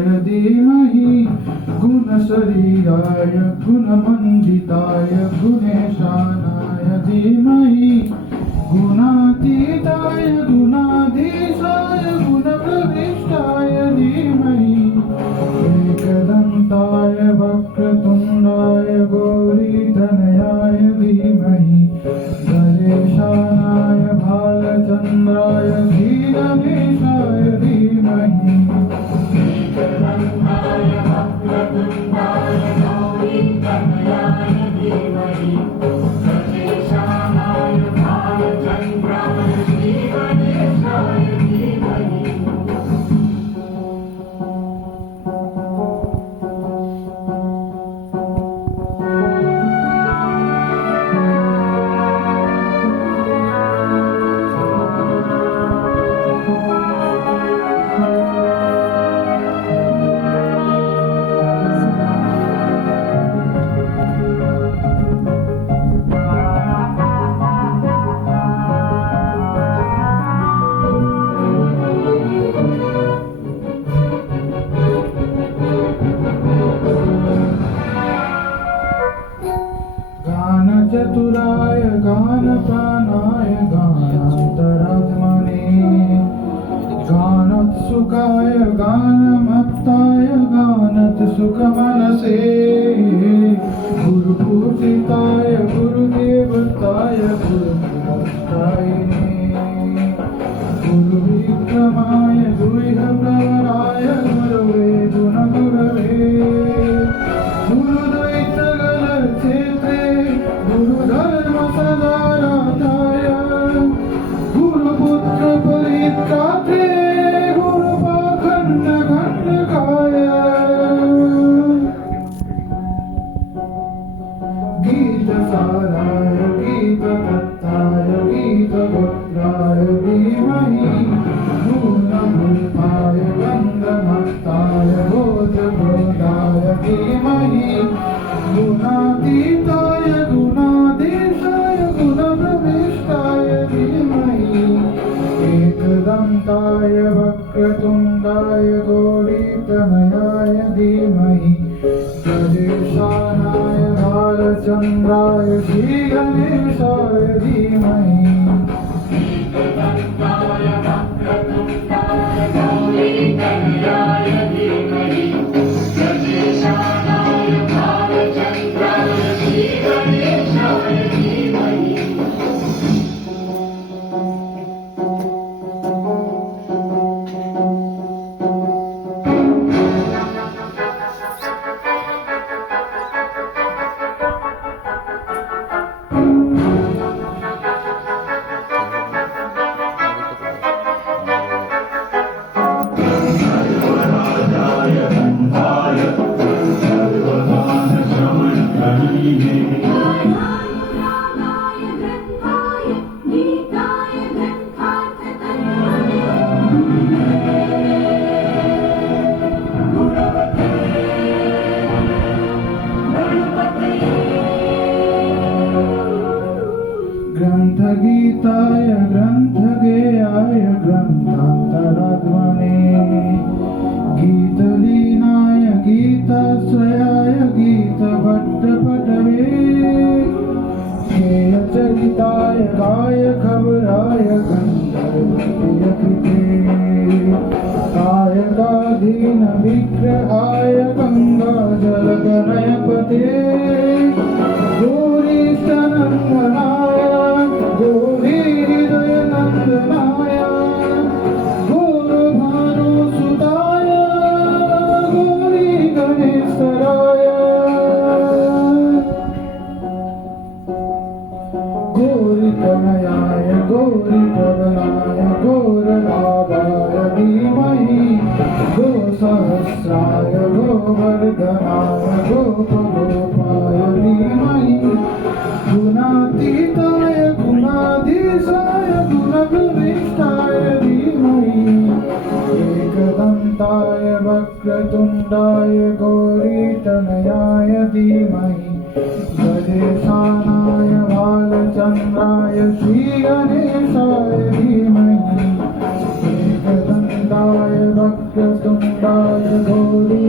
धीमहि गुणशरीराय गुणमण्डिताय गुणेशानाय धीमहि गुणातीताय गुणाधीशाय गुणप्रविष्टाय धीमहि एकदन्ताय वक्रतुण्डाय गौरीतनयाय धीमहि गणेशानाय भालचन्द्राय श्रीगणेशाय धीमहि एकदन्ताय वक्रतुण्डाय गौरीतनयाय धीमहि गणेशानाय भालचन्द्राय श्रीगणेशाय धीमहि चतुराय गानप्राणाय गानान्तरात्मने गानोत्सुकाय गानमत्ताय गानोत्सुकमनसे गुरुपूजिताय गुरुदेवताय गुरुभक्तायिने गुरुविक्रमाय गुह्यप्रवराय गुरवे गुणगुरवे गुरुद्वैतगलक्षेत्रे गुरुधर्मसदाराधाय गुरुपुत्र परित्रात्रे गुरुपाखण्डखण्डकाय गीतसाराय गीतकर्ताय गीतगोत्राय धीमहि गुणभूताय गन्धमत्ताय भोजभोगाय धीमहि गुणातीताय गुणाधीशाय गुणप्रविष्टाय धीमहि एकदन्ताय वक्रतुण्डाय गौरीतनयाय धीमहि गणेशानाय भालचन्द्राय श्रीगणेशाय धीमहि एकदन्ताय वक्रतुण्डाय गौरीतनयाय धीमहि गणेशानाय भालचन्द्राय श्रीगणेशाय धीमहि ग्रन्थगीताय ग्रन्थगेयाय ग्रन्थान्तरात्मने गीतलीनाय गीताश्रयाय गीतभट्टपटवे गेयचरिताय गायखबराय गन्धर्वप्रियकृते कायकाधीनविग्रहाय गङ्गाजलगणयपते गौरीशनन्दनाय गौरीहृदयनन्दनाय गौरभानुसुताय गौरीगणेश्वराय गौरीतनयाय गौरीप्रबलाय गौरलाभाय धीमहि गोसहस्राय गोवर्धनाय गोपगोपाय धीमहि गुणातीताय गुणाधीशाय गुणप्रविष्टाय धीमहि एकदन्ताय वक्रतुण्डाय गौरीतनयाय धीमहि गणेशानाय भालचन्द्राय श्रीगणेशाय धीमहि एकदन्ताय वक्रतुण्डाय गौरीतनयाय